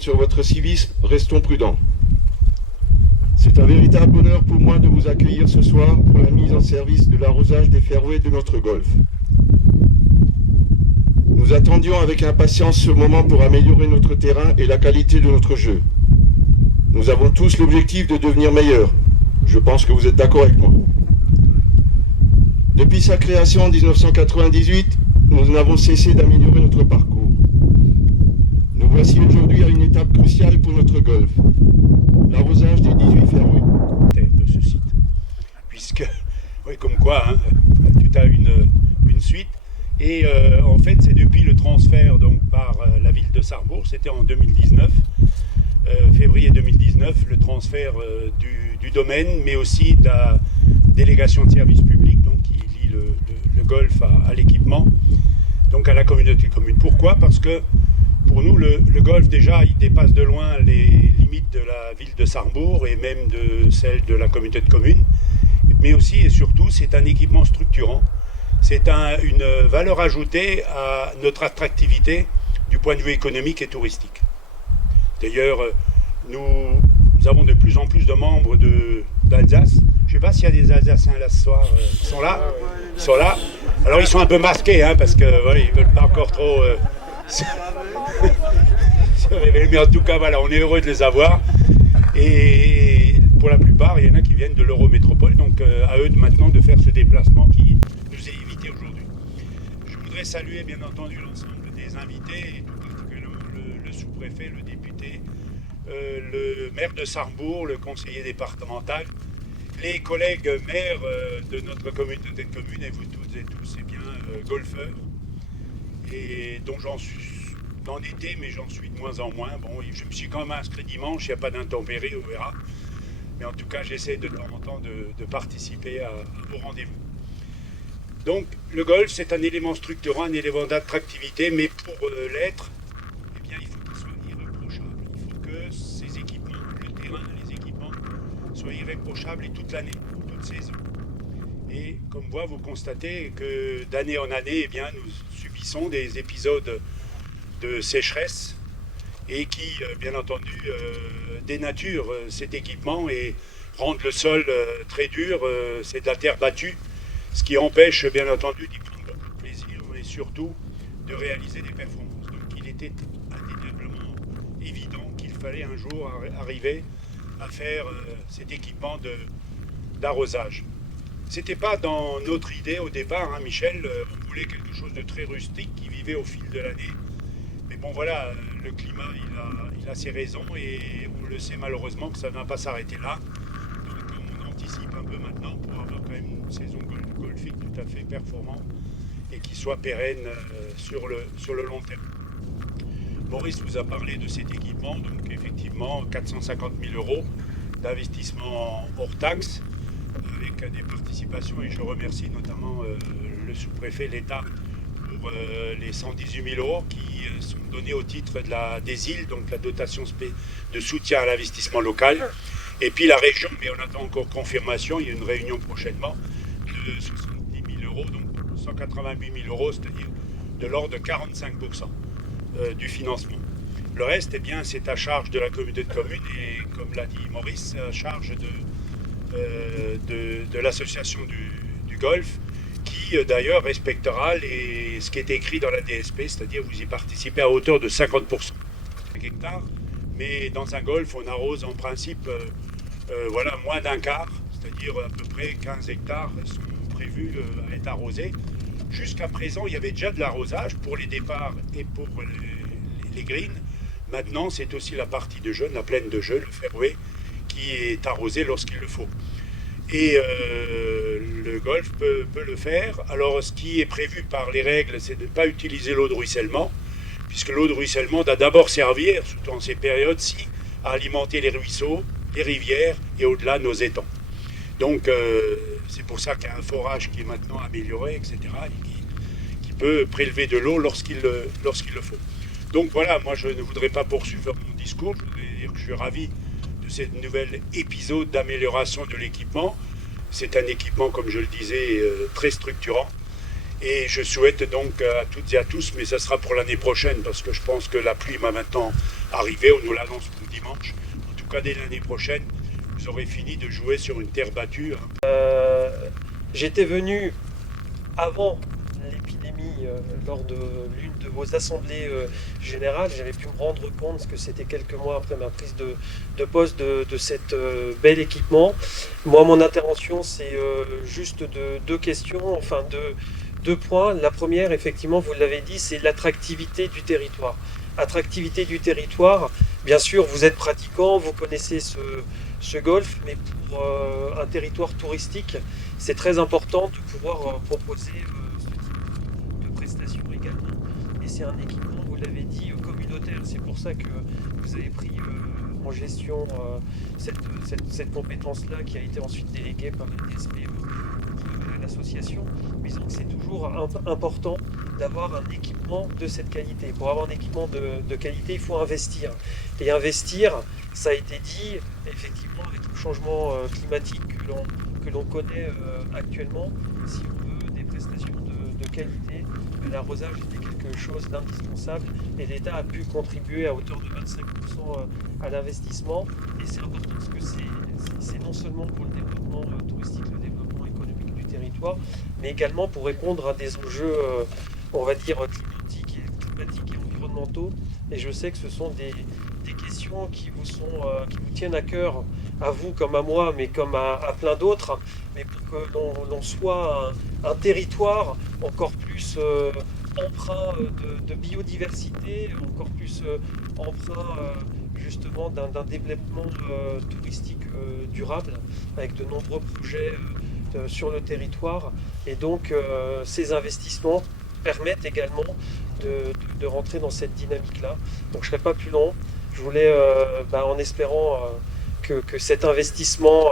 compte sur votre civisme, restons prudents. C'est un véritable honneur pour moi de vous accueillir ce soir pour la mise en service de l'arrosage des fairways de notre golf. Nous attendions avec impatience ce moment pour améliorer notre terrain et la qualité de notre jeu. Nous avons tous l'objectif de devenir meilleurs. Je pense que vous êtes d'accord avec moi. Depuis sa création en 1998, nous n'avons cessé d'améliorer notre parcours. Nous voici aujourd'hui à une étape cruciale pour notre golf, l'arrosage des 18 fairways. De ce site, puisque, oui, comme quoi, hein, tout a une suite. Et en fait, c'est depuis le transfert donc, par la ville de Sarrebourg, c'était en 2019, février 2019, le transfert du domaine, mais aussi de la délégation de service public, donc qui lie le golf à l'équipement, donc à la communauté commune. Pourquoi ? Parce que pour nous, le golf, déjà, il dépasse de loin les limites de la ville de Sarrebourg et même de celle de la communauté de communes, mais aussi et surtout, c'est un équipement structurant. C'est une valeur ajoutée à notre attractivité du point de vue économique et touristique. D'ailleurs, nous avons de plus en plus de membres d'Alsace. Je ne sais pas s'il y a des Alsaciens là ce soir. Ils sont là. Ils sont là. Alors ils sont un peu masqués, hein, parce qu'ils ne veulent pas encore trop se révéler. Mais en tout cas, voilà, on est heureux de les avoir. Et pour la plupart, il y en a qui viennent de l'Eurométropole. Donc à eux maintenant de faire ce déplacement qui nous est évité aujourd'hui. Je voudrais saluer bien entendu l'ensemble des invités, et tout particulièrement le sous-préfet, le député, le maire de Sarrebourg, le conseiller départemental, les collègues maires de notre communauté de communes, et vous toutes et tous, et bien golfeurs, et dont j'en étais, mais j'en suis de moins en moins. Bon, je me suis quand même inscrit dimanche, il n'y a pas d'intempéries, on verra. Mais en tout cas, j'essaie de temps en temps de participer à vos rendez-vous. Donc, le golf, c'est un élément structurant, un élément d'attractivité, mais pour l'être, eh bien, il faut qu'il soit irréprochable. Il faut que ces équipements, le terrain, les équipements, soient irréprochables et toute l'année, toute saison. Et comme vous constatez que d'année en année, eh bien, nous subissons des épisodes de sécheresse et qui, bien entendu, dénaturent cet équipement et rendent le sol très dur. C'est de la terre battue, ce qui empêche, bien entendu, d'y prendre beaucoup de plaisir et surtout de réaliser des performances. Donc il était indéniablement évident qu'il fallait un jour arriver à faire cet équipement d'arrosage. C'était pas dans notre idée au départ, hein, Michel, on voulait quelque chose de très rustique qui vivait au fil de l'année. Mais bon voilà, le climat il a ses raisons et on le sait malheureusement que ça ne va pas s'arrêter là. Donc on anticipe un peu maintenant pour avoir quand même une saison golfique tout à fait performante et qui soit pérenne sur le long terme. Maurice vous a parlé de cet équipement, donc effectivement 450 000 € d'investissement hors taxe avec des participations, et je remercie notamment le sous-préfet, l'État, pour les 118 000 € qui sont donnés au titre des îles, donc la dotation de soutien à l'investissement local. Et puis la région, mais on attend encore confirmation, il y a une réunion prochainement, de 70 000 €, donc 188 000 €, c'est-à-dire de l'ordre de 45% du financement. Le reste, eh bien, c'est à charge de la communauté de communes et, comme l'a dit Maurice, à charge de l'association du golf, qui d'ailleurs respectera ce qui est écrit dans la DSP, c'est-à-dire vous y participez à hauteur de 50%. 5 hectares, mais dans un golf, on arrose en principe moins d'un quart, c'est-à-dire à peu près 15 hectares sont prévus à être arrosés. Jusqu'à présent, il y avait déjà de l'arrosage pour les départs et pour les greens. Maintenant, c'est aussi la partie de jeu, la plaine de jeu, le fairway, qui est arrosé lorsqu'il le faut. Et le golf peut le faire. Alors, ce qui est prévu par les règles, c'est de ne pas utiliser l'eau de ruissellement, puisque l'eau de ruissellement doit d'abord servir, surtout en ces périodes-ci, à alimenter les ruisseaux, les rivières et au-delà nos étangs. Donc, c'est pour ça qu'il y a un forage qui est maintenant amélioré, etc., et qui peut prélever de l'eau lorsqu'il le faut. Donc voilà, moi je ne voudrais pas poursuivre mon discours, je voudrais dire que je suis ravi de cette nouvel épisode d'amélioration de l'équipement. C'est un équipement, comme je le disais, très structurant Et je souhaite donc à toutes et à tous, mais ça sera pour l'année prochaine, parce que je pense que la pluie va maintenant arriver, on nous l'annonce pour dimanche. En tout cas, dès l'année prochaine, vous aurez fini de jouer sur une terre battue. J'étais venu avant l'épidémie lors de l'une de vos assemblées générales. J'avais pu me rendre compte que c'était quelques mois après ma prise de poste de cet bel équipement. Moi, mon intervention, c'est juste deux questions, enfin deux points. La première, effectivement, vous l'avez dit, c'est l'attractivité du territoire. Attractivité du territoire, bien sûr, vous êtes pratiquant, vous connaissez ce golf, mais pour un territoire touristique, c'est très important de pouvoir proposer ce type de prestations également. Et c'est un équipement, vous l'avez dit, communautaire. C'est pour ça que vous avez pris en gestion cette compétence-là qui a été ensuite déléguée par le DSP à l'association. Mais donc c'est toujours important d'avoir un équipement de cette qualité. Pour avoir un équipement de qualité, il faut investir. Et investir, ça a été dit, effectivement, avec le changement climatique que l'on connaît actuellement, si on veut des prestations de qualité, l'arrosage était quelque chose d'indispensable et l'État a pu contribuer à hauteur de 25% à l'investissement. Et c'est important parce que c'est non seulement pour le développement touristique, le développement économique du territoire, mais également pour répondre à des enjeux, on va dire, climatiques et environnementaux. Et je sais que ce sont des questions qui vous tiennent à cœur, à vous comme à moi, mais comme à plein d'autres, mais pour que l'on soit un territoire encore plus empreint de biodiversité, encore plus empreint justement d'un développement touristique durable, avec de nombreux projets sur le territoire. Et donc ces investissements permettent également de rentrer dans cette dynamique-là. Donc je ne serai pas plus long. Je voulais, en espérant que cet investissement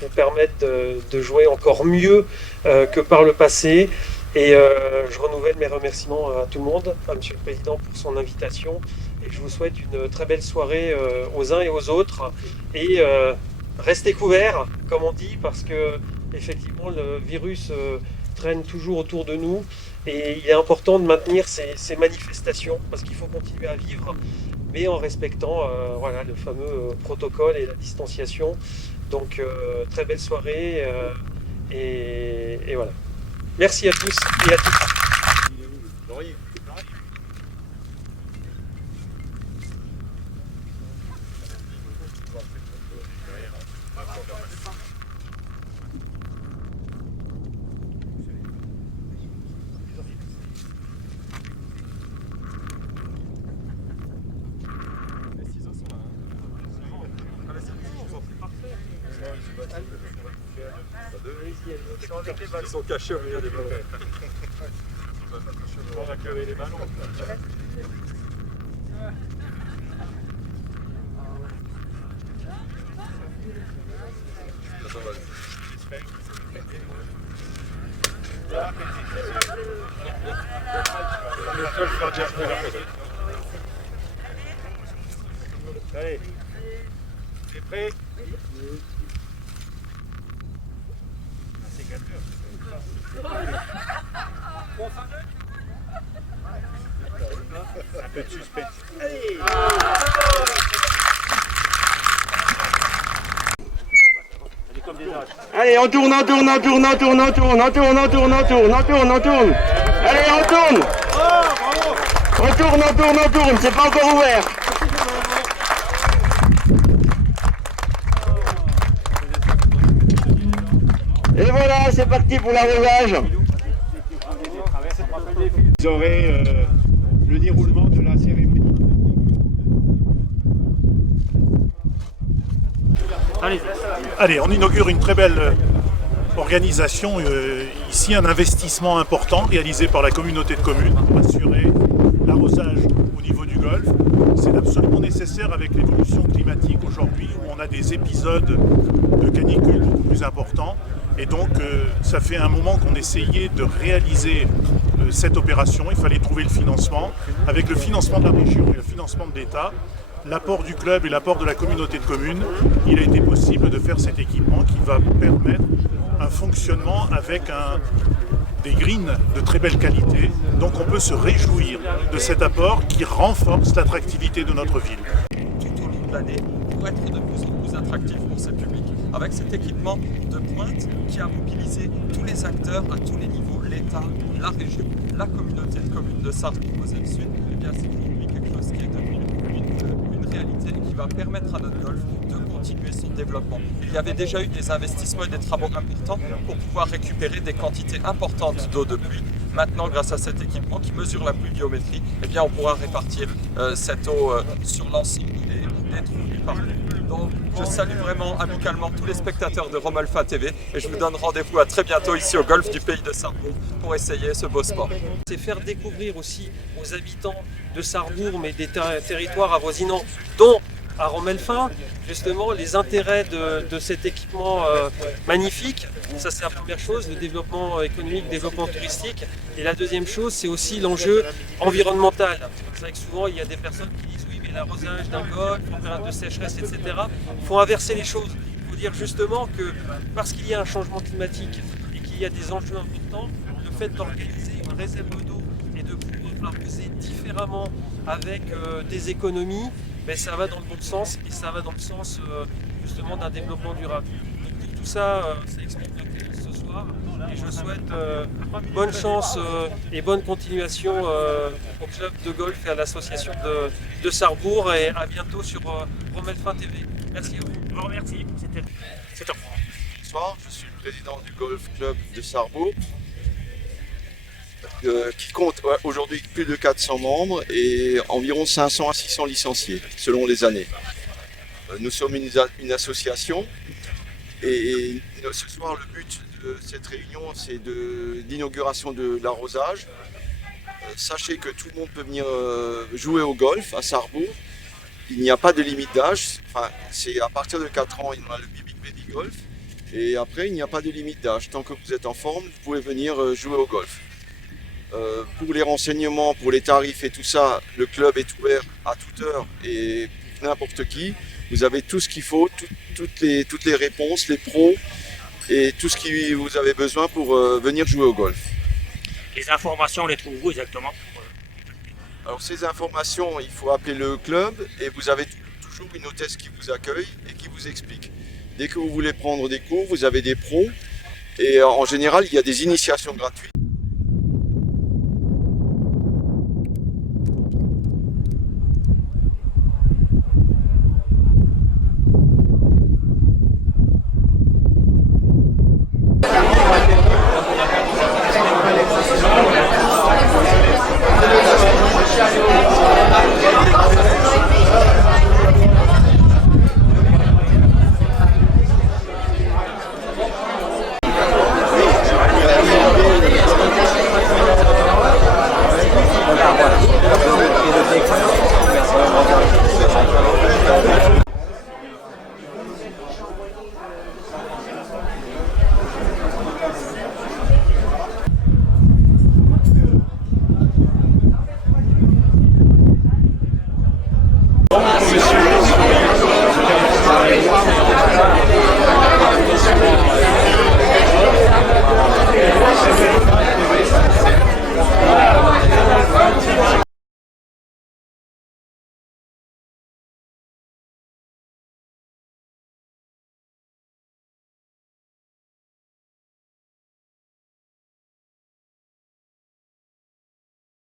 vous permette de jouer encore mieux que par le passé. Et je renouvelle mes remerciements à tout le monde, à Monsieur le Président pour son invitation. Et je vous souhaite une très belle soirée aux uns et aux autres. Et restez couverts, comme on dit, parce que effectivement le virus traîne toujours autour de nous. Et il est important de maintenir ces manifestations, parce qu'il faut continuer à vivre, mais en respectant le fameux protocole et la distanciation. Donc très belle soirée et voilà. Merci à tous et à toutes. Ils sont cachés au milieu des ballons. On va crever les ballons. Allez, t'es prêt? Un peu de suspense. Allez. Allez, on tourne. Allez, on tourne. On tourne, c'est pas encore ouvert. Et voilà, c'est parti pour l'arrosage. Vous aurez le déroulement de la cérémonie. Allez, on inaugure une très belle organisation. Ici, un investissement important réalisé par la communauté de communes pour assurer l'arrosage au niveau du golfe. C'est absolument nécessaire avec l'évolution climatique aujourd'hui où on a des épisodes de canicule beaucoup plus importants. Et donc, ça fait un moment qu'on essayait de réaliser cette opération. Il fallait trouver le financement. Avec le financement de la région et le financement de l'État, l'apport du club et l'apport de la communauté de communes, il a été possible de faire cet équipement qui va permettre un fonctionnement avec des greens de très belle qualité. Donc on peut se réjouir de cet apport qui renforce l'attractivité de notre ville. Tout au long de l'année pour être de plus en plus attractif pour ces publics. Avec cet équipement de pointe qui a mobilisé tous les acteurs à tous les niveaux, l'État, la région, la communauté de communes de Sarrebourg-Moselle-Sud, eh bien c'est aujourd'hui quelque chose qui est devenu une réalité qui va permettre à notre golf de continuer son développement. Il y avait déjà eu des investissements et des travaux importants pour pouvoir récupérer des quantités importantes d'eau de pluie. Maintenant, grâce à cet équipement qui mesure la pluviométrie, eh bien, on pourra répartir cette eau sur l'ensemble des trous du parc. Donc, je salue vraiment amicalement tous les spectateurs de Romelfa TV et je vous donne rendez-vous à très bientôt ici au golf du pays de Sarrebourg pour essayer ce beau sport. C'est faire découvrir aussi aux habitants de Sarrebourg, mais des territoires avoisinants, dont à Romelfa, justement, les intérêts de cet équipement magnifique. Ça, c'est la première chose, le développement économique, le développement touristique. Et la deuxième chose, c'est aussi l'enjeu environnemental. C'est vrai que souvent, il y a des personnes qui disent oui, mais l'arrosage d'un golf, en période de sécheresse, etc. Il faut inverser les choses. Il faut dire justement que parce qu'il y a un changement climatique et qu'il y a des enjeux importants, le fait d'organiser une réserve d'eau et de pouvoir l'arroser différemment avec des économies, mais ça va dans le bon sens et ça va dans le sens justement d'un développement durable. Donc pour tout ça, ça explique ce soir et je souhaite bonne chance et bonne continuation au club de golf et à l'association de Sarrebourg et à bientôt sur Romelfa TV. Merci à vous. Je vous remercie. C'était Bonsoir, je suis le président du Golf Club de Sarrebourg. Qui compte aujourd'hui plus de 400 membres et environ 500 à 600 licenciés selon les années. Nous sommes une association et ce soir le but de cette réunion c'est l'inauguration de l'arrosage. Sachez que tout le monde peut venir jouer au golf à Sarrebourg. Il n'y a pas de limite d'âge, enfin, c'est à partir de 4 ans, il y a le Bibic Baby Golf et après il n'y a pas de limite d'âge. Tant que vous êtes en forme, vous pouvez venir jouer au golf. Pour les renseignements, pour les tarifs et tout ça, le club est ouvert à toute heure et pour n'importe qui. Vous avez tout ce qu'il faut, toutes les réponses, les pros et tout ce que vous avez besoin pour venir jouer au golf. Les informations, on les trouve où exactement? Alors ces informations, il faut appeler le club et vous avez toujours une hôtesse qui vous accueille et qui vous explique. Dès que vous voulez prendre des cours, vous avez des pros et en général, il y a des initiations gratuites.